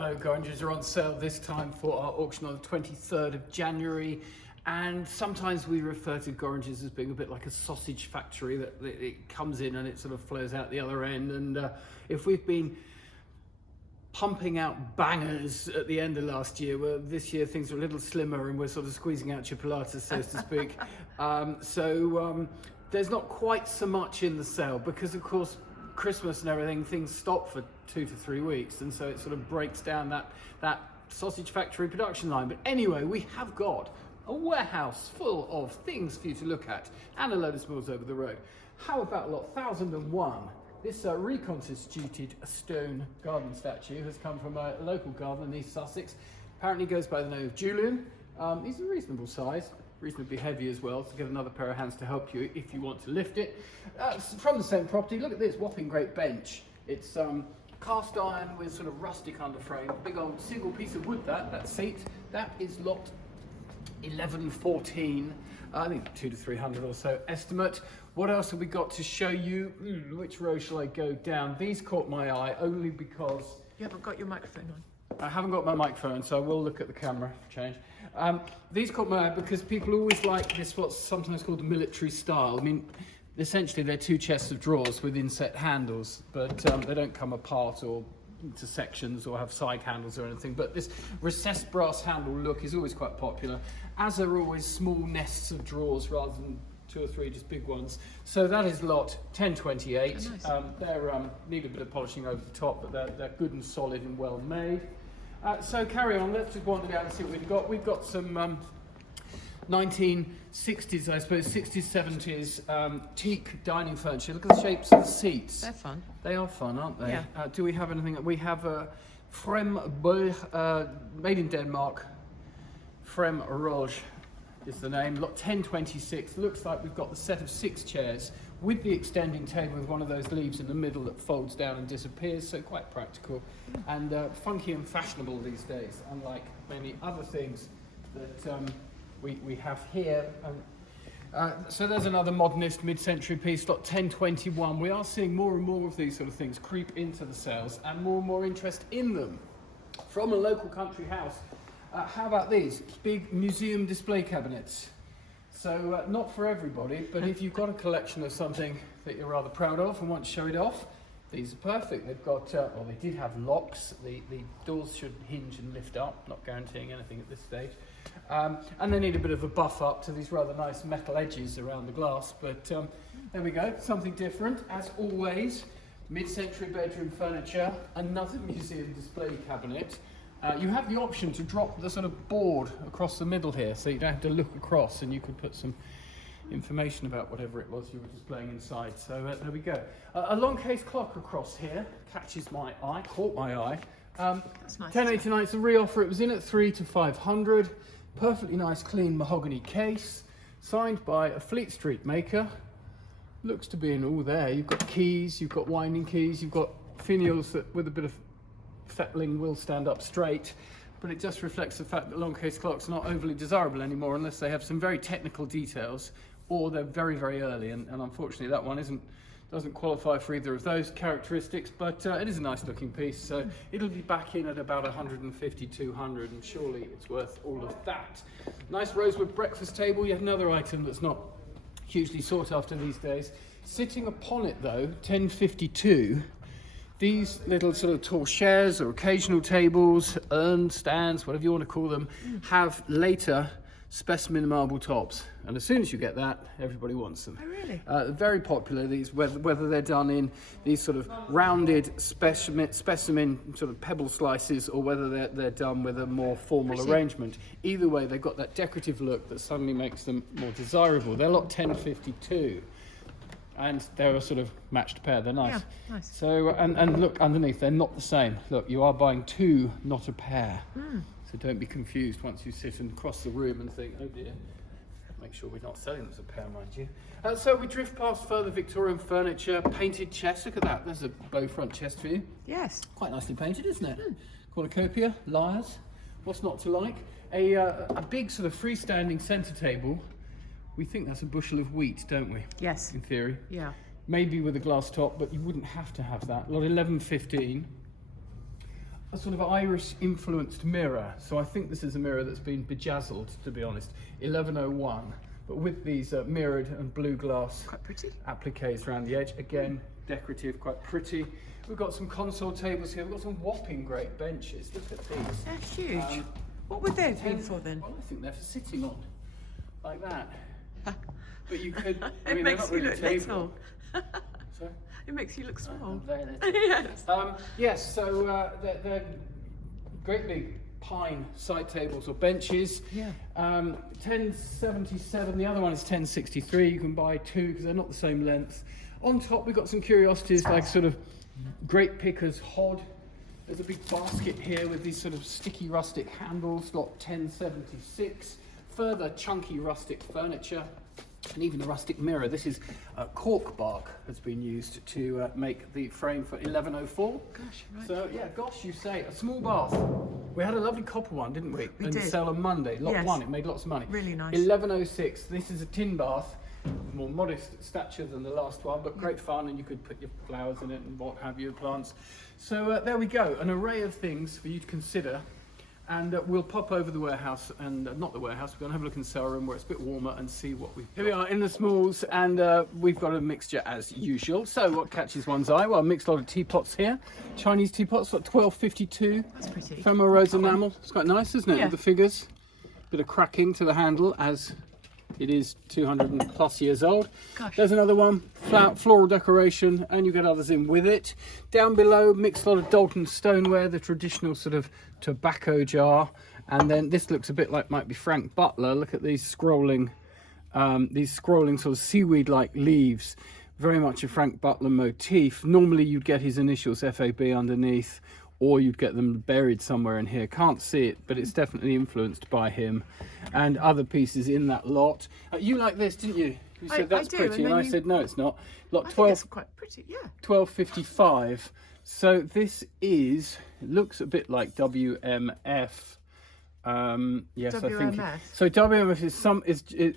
Hello, Gorringes are on sale this time for our auction on the 23rd of January. And sometimes we refer to Gorringes as being a bit like a sausage factory, that it comes in and it sort of flows out the other end. And if we've been pumping out bangers at the end of last year, well, this year things are a little slimmer and we're sort of squeezing out chipolatas, so to speak. There's not quite so much in the sale because, of course, Christmas and everything, things stop for 2 to 3 weeks, and so it sort of breaks down that sausage factory production line. But anyway, we have got a warehouse full of things for you to look at and a load of smalls over the road. How about lot 1001? This reconstituted stone garden statue has come from a local gardener in East Sussex. Apparently goes by the name of Julian. He's a reasonable size, reasonably heavy as well, to get another pair of hands to help you if you want to lift it. From the same property, look at this whopping great bench. It's cast iron with sort of rustic underframe, big old single piece of wood. That seat, that is lot 1114. I think 200 to 300 or so estimate. What else have we got to show you? Which row shall I go down? These caught my eye only because you haven't got your microphone on. I haven't got my microphone, so I will look at the camera for change. These caught my eye because people always like this, what's sometimes called military style. I mean, essentially they're two chests of drawers with inset handles, but they don't come apart or into sections or have side handles or anything. But this recessed brass handle look is always quite popular, as are always small nests of drawers rather than 2 or 3 just big ones. So that is lot 1028. Oh, nice. They're need a bit of polishing over the top, but they're good and solid and well made. So carry on, let's just wander down and see what we've got. We've got some 1960s, I suppose, 60s, 70s teak dining furniture. Look at the shapes of the seats. They're fun. They are fun, aren't they? Yeah. Do we have anything? We have a made in Denmark. Frem Roge is the name. Lot 1026. Looks like we've got the set of 6 chairs with the extending table with one of those leaves in the middle that folds down and disappears, so quite practical and funky and fashionable these days, unlike many other things that we have here. So there's another modernist mid-century piece, lot 1021. We are seeing more and more of these sort of things creep into the sales and more interest in them from a local country house. How about these big museum display cabinets? So not for everybody, but if you've got a collection of something that you're rather proud of and want to show it off, these are perfect. They've got, well, they did have locks. The doors should hinge and lift up, not guaranteeing anything at this stage. And they need a bit of a buff up to these rather nice metal edges around the glass, but there we go, something different. As always, mid-century bedroom furniture, another museum display cabinet. You have the option to drop the sort of board across the middle here, so you don't have to look across, and you could put some information about whatever it was you were displaying inside. So there we go. A long case clock across here catches my eye, caught my eye. That's nice. 1089, it's a re-offer. It was in at 300 to 500. Perfectly nice, clean mahogany case, signed by a Fleet Street maker. Looks to be in all there. You've got keys, you've got winding keys, you've got finials that with a bit of fettling will stand up straight, but it just reflects the fact that long case clocks are not overly desirable anymore unless they have some very technical details or they're very early, and unfortunately that one doesn't qualify for either of those characteristics, but it is a nice looking piece, so it'll be back in at about 150, 200, and surely it's worth all of that. Nice rosewood breakfast table, yet another item that's not hugely sought after these days. Sitting upon it though, 1052, these little sort of tall chairs or occasional tables, urn stands, whatever you want to call them, have later specimen marble tops, and as soon as you get that, everybody wants them. Oh, really? Very popular, these, whether they're done in these sort of rounded specimen sort of pebble slices, or whether they're done with a more formal arrangement. Either way, they've got that decorative look that suddenly makes them more desirable. They're lot 1052. And they're a sort of matched pair, they're nice. Yeah, nice. So, and look underneath, they're not the same. Look, you are buying 2, not a pair. So don't be confused once you sit and cross the room and think, oh dear. Make sure we're not selling them as a pair, mind you. So we drift past further Victorian furniture, painted chests. Look at that, there's a bow front chest for you. Yes. Quite nicely painted, isn't it? Cornucopia, lyres, what's not to like? A big sort of freestanding centre table. We think that's a bushel of wheat, don't we? Yes. In theory. Yeah. Maybe with a glass top, but you wouldn't have to have that. Lot 1115. a sort of Irish influenced mirror. So I think this is a mirror that's been bejazzled, to be honest. 1101, but with these mirrored and blue glass Quite pretty. appliques around the edge. Again, decorative, quite pretty. We've got some console tables here. We've got some whopping great benches. Look at these. They're huge. What would they have been for then? Well, I think they're for sitting on, like that. But you could, I It mean, they're makes not you really look table. little. Sorry? It makes you look small. Very little. Yes. Yes, so they're great big pine side tables or benches. Yeah. 1077, the other one is 1063. You can buy two because they're not the same length. On top, we've got some curiosities like sort of great pickers hod. There's a big basket here with these sort of sticky rustic handles, lot 1076. Further chunky rustic furniture. And even a rustic mirror. This is cork bark has been used to make the frame for 1104. Gosh, right. So yeah, gosh, you say a small bath. We had a lovely copper one, didn't we? We In did. sale on Monday. Lot Yes. 1. It made lots of money. Really nice. 1106. This is a tin bath, more modest stature than the last one, but great fun, and you could put your flowers in it and what have you, plants. So there we go. An array of things for you to consider. And we'll pop over the warehouse, and not the warehouse, we're going to have a look in the sale room where it's a bit warmer and see what we've got. Here we are in the smalls, and we've got a mixture as usual. So what catches one's eye? Well, a mixed lot of teapots here. Chinese teapots, like 1252. That's pretty. Femoral rose enamel. It's quite nice, isn't it? Yeah. With the figures. Bit of cracking to the handle as it is 200 and plus years old. Gosh. There's another one, floral decoration, and you get others in with it. Down below, mixed lot of Dalton stoneware, the traditional sort of tobacco jar. And then this looks a bit like might be Frank Butler. Look at these scrolling sort of seaweed-like leaves. Very much a Frank Butler motif. Normally you'd get his initials FAB underneath, or you'd get them buried somewhere in here. Can't see it, but it's definitely influenced by him. And other pieces in that lot. You like this, didn't you? You said that's do, pretty, and I said no, it's not. Lot I think 12, it's quite pretty, yeah. 1255. So this is, it looks a bit like WMF. Yes, I think. WMF? So WMF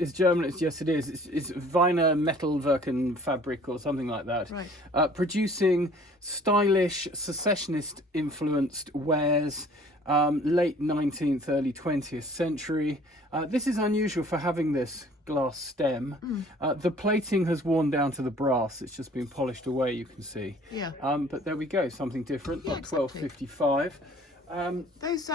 is German. Yes, it is. It's Wiener Metalwerken Fabric or something like that. Right. Producing stylish secessionist influenced wares. Late 19th, early 20th century. This is unusual for having this glass stem. The plating has worn down to the brass. It's just been polished away, you can see. Yeah. But there we go, something different. Yeah, Not exactly. 1255. Those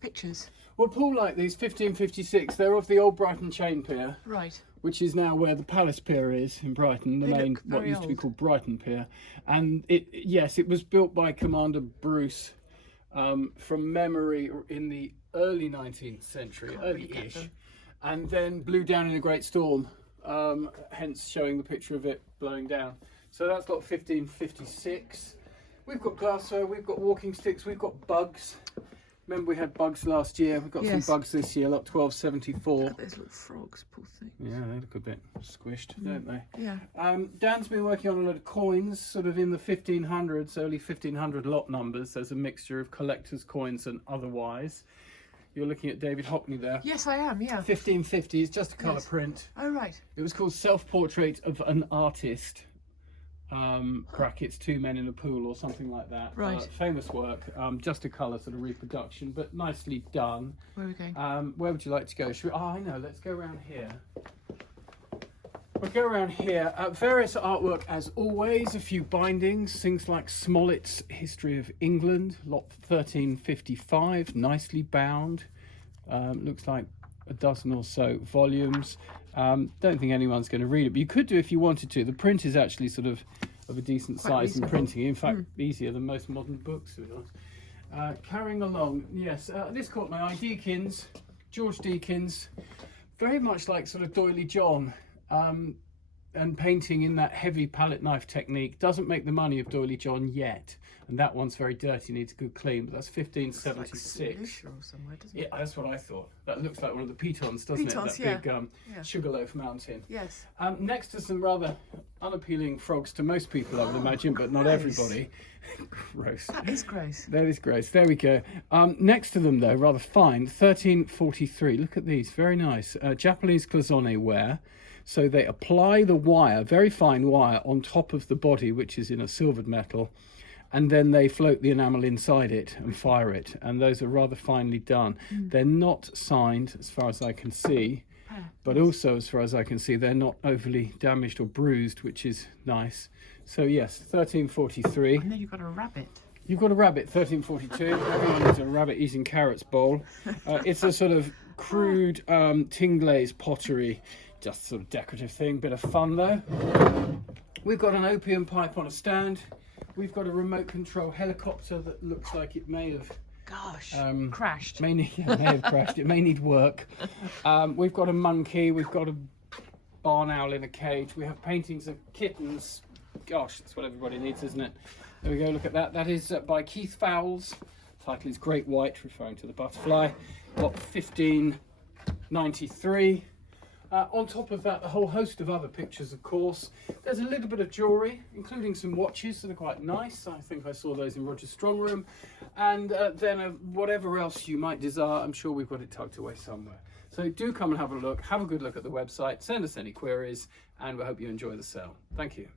pictures. Well, Paul liked these 1556. They're off the old Brighton Chain Pier, Right. which is now where the Palace Pier is in Brighton, the They main, look what very used to be old. called Brighton Pier. And it was built by Commander Bruce from memory in the early 19th century, Can't really get early-ish, them. and then blew down in a great storm, hence showing the picture of it blowing down. So that's got 1556. We've got glassware, we've got walking sticks, we've got bugs. Remember we had bugs last year, we've got Yes. some bugs this year, lot 1274. Look at those little frogs, poor thing. Yeah, they look a bit squished, don't they? Yeah. Dan's been working on a lot of coins, sort of in the 1500s, early 1500 lot numbers. There's a mixture of collector's coins and otherwise. You're looking at David Hockney there. Yes, I am, yeah. 1550s, just a colour Yes. print. Oh, right. It was called Self-Portrait of an Artist, brackets, Two Men in a Pool or something like that. Right. Famous work, just a colour sort of reproduction, but nicely done. Where are we going? Where would you like to go? Should we, I know, let's go around here. We'll go around here. Various artwork as always, a few bindings, things like Smollett's History of England, lot 1355, nicely bound. Looks like a dozen or so volumes. Don't think anyone's going to read it, but you could do if you wanted to. The print is actually sort of a decent Quite size and reasonable. printing. In fact, easier than most modern books. To be honest. Carrying along, yes, this caught my eye. Deakins, George Deakins, very much like sort of Doily John, and painting in that heavy palette knife technique. Doesn't make the money of Doily John yet, and that one's very dirty, needs a good clean, but that's It's like 1576. Lucia or somewhere, doesn't Yeah, it? that's what I thought. That looks like one of the pitons, doesn't Pitons, it? yeah. That big Yeah. Sugarloaf mountain. Yes. Next to some rather unappealing frogs to most people, I would imagine, but not gross. everybody. Gross. That is gross. That is gross. There we go. Next to them, though, rather fine, 1343. Look at these, very nice. Japanese cloisonne ware. So they apply the wire, very fine wire, on top of the body, which is in a silvered metal, and then they float the enamel inside it and fire it, and those are rather finely done. They're not signed as far as I can see, but also as far as I can see they're not overly damaged or bruised, which is nice. So yes, 1343. And then you've got a rabbit. You've got a rabbit, 1342. Everyone needs a rabbit eating carrots bowl. It's a sort of crude Tinglaze pottery, just sort of decorative thing, bit of fun though. We've got an opium pipe on a stand. We've got a remote control helicopter that looks like it may have Crashed. may have crashed. It may need work. We've got a monkey. We've got a barn owl in a cage. We have paintings of kittens. Gosh, that's what everybody needs, isn't it? There we go, look at that. That is by Keith Fowles. The title is Great White, referring to the butterfly. Lot 1593. On top of that, a whole host of other pictures, of course. There's a little bit of jewellery, including some watches that are quite nice. I think I saw those in Roger's strong room. And then whatever else you might desire, I'm sure we've got it tucked away somewhere. So do come and have a look. Have a good look at the website. Send us any queries, and we hope you enjoy the sale. Thank you.